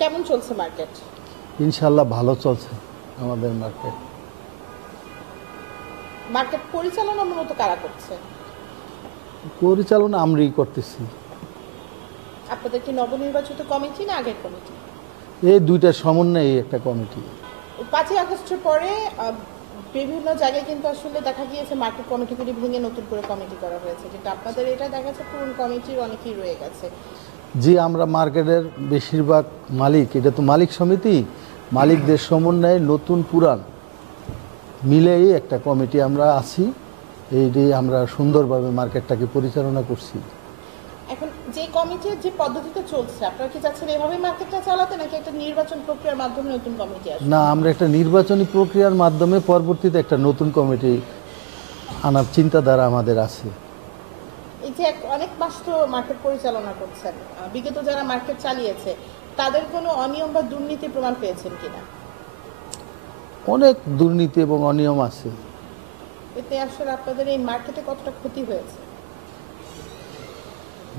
কেমন চলছে মার্কেট? ইনশাল্লাহ ভালো চলছে আমাদের মার্কেট। মার্কেট পরিচালনা মূলত কারা করছে? পরিচালনা আমরাই করতেছি। আপনাদের কি নবনির্বাচিত কমিটি না আগের কমিটি? এই দুইটার সমন্বয়ে একটা কমিটি। 5ই আগস্টের পরে বিভিন্ন জায়গায় কিন্তু আসলে দেখা গিয়েছে মার্কেট কমিটিগুলি ভেঙে নতুন করে কমিটি করা হয়েছে, যেটা আপনাদের এটা দেখা যাচ্ছে পুরনো কমিটির অনেকেই রয়ে গেছে। জি, আমরা মার্কেটের বেশিরভাগ মালিক, এটা তো মালিক সমিতি, মালিকদের সমন্বয়ে নতুন পুরান মিলেই একটা কমিটি আমরা আছি। এইটি আমরা সুন্দরভাবে মার্কেটটাকে পরিচালনা করছি। এখন যে কমিটির যে পদ্ধতিতে চলছে, আপনারা কি চাচ্ছেন এভাবে মার্কেটটা চালাতে, নাকি একটা নির্বাচন প্রক্রিয়ার মাধ্যমে নতুন কমিটি আসবে? না, আমরা একটা নির্বাচনী প্রক্রিয়ার মাধ্যমে পরবর্তীতে একটা নতুন কমিটি আনার চিন্তাধারা আমাদের আছে। এই যে অনেক মাস তো মার্কেট পরিচালনা করছেন, বিগত যারা মার্কেট চালিয়েছে তাদের কোনো অনিয়ম বা দুর্নীতির প্রমাণ পেয়েছেন কিনা? অনেক দুর্নীতি এবং অনিয়ম আছে। এতে আসলে আপনাদের এই মার্কেটে কতটা ক্ষতি হয়েছে?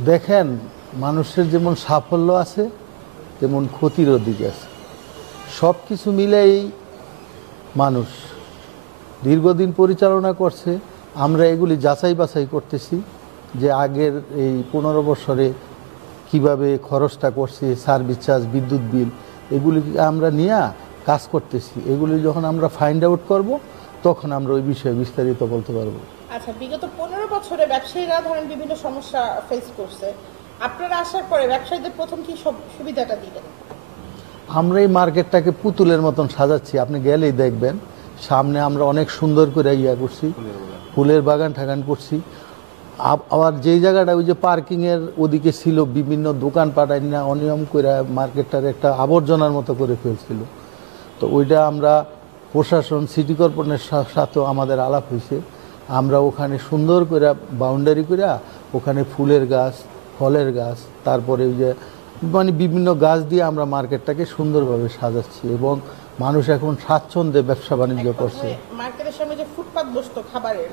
দেখেন, মানুষের যেমন সাফল্য আছে তেমন ক্ষতিরও দিক আছে। সব কিছু মিলেই মানুষ দীর্ঘদিন পরিচালনা করছে। আমরা এগুলি যাচাই বাছাই করতেছি যে আগের এই 15 বছরে কিভাবে খরচটা করছি, সার্ভিস চার্জ, বিদ্যুৎ বিল, এগুলি আমরা নিয়ে কাজ করতেছি। এগুলি যখন আমরা ফাইন্ড আউট করব তখন আমরা ওই বিষয়ে বিস্তারিত বলতে পারবো। আচ্ছা, বিগত 15 বছরে ব্যবসায়ীরা ধরেন বিভিন্ন সমস্যা ফেস করছে, আপনারা আসার পরে ব্যবসায়ীদের প্রথম কি সুবিধাটা দিলেন? আমরা এই মার্কেটটাকে পুতুলের মতন সাজাচ্ছি। আপনি গেলেই দেখবেন সামনে আমরা অনেক সুন্দর করে করছি, ফুলের বাগান ঠাগান করছি। আবার যেই জায়গাটা ওই যে পার্কিংয়ের ওদিকে ছিল, বিভিন্ন দোকান পাঠাই না অনিয়ম করে মার্কেটটার একটা আবর্জনার মতো করে ফেলছিল। তো ওইটা আমরা প্রশাসন, সিটি কর্পোরেশনের সাথেও আমাদের আলাপ হয়েছে। আমরা ওখানে সুন্দর করে বাউন্ডারি করে ওখানে ফুলের গাছ, ফলের গাছ, তারপরে ওই যে বিভিন্ন গাছ দিয়ে আমরা মার্কেটটাকে সুন্দরভাবে সাজাচ্ছি এবং মানুষ এখন স্বাচ্ছন্দ্যে ব্যবসা বাণিজ্য করছে। মার্কেটের সামনে যে ফুটপাত বসতো খাবারের,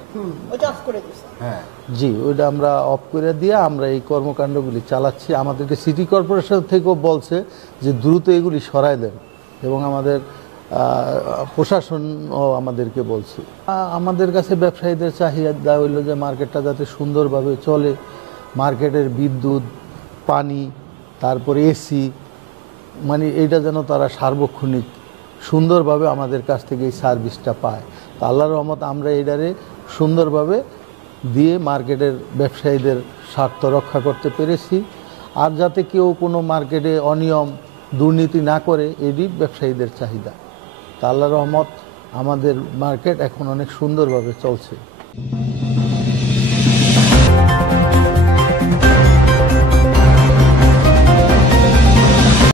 ওটা অফ করে দিয়েছে। হ্যাঁ জি, ওইটা আমরা অফ করে দিয়ে আমরা এই কর্মকাণ্ডগুলি চালাচ্ছি। আমাদেরকে সিটি কর্পোরেশন থেকেও বলছে যে দ্রুত এগুলি সরায় দেন এবং আমাদের প্রশাসনও আমাদেরকে বলছে। আমাদের কাছে ব্যবসায়ীদের চাহিদা হইল যে মার্কেটটা যাতে সুন্দরভাবে চলে, মার্কেটের বিদ্যুৎ, পানি, তারপরে এসি, মানে এইটা যেন তারা সার্বক্ষণিক সুন্দরভাবে আমাদের কাছ থেকে এই সার্ভিসটা পায়। তা আল্লাহর রহমত আমরা এইটারে সুন্দরভাবে দিয়ে মার্কেটের ব্যবসায়ীদের স্বার্থ রক্ষা করতে পেরেছি। আর যাতে কেউ কোনো মার্কেটে অনিয়ম দুর্নীতি না করে, এটি ব্যবসায়ীদের চাহিদা। তা আল্লাহর রহমত আমাদের মার্কেট এখন অনেক সুন্দরভাবে চলছে।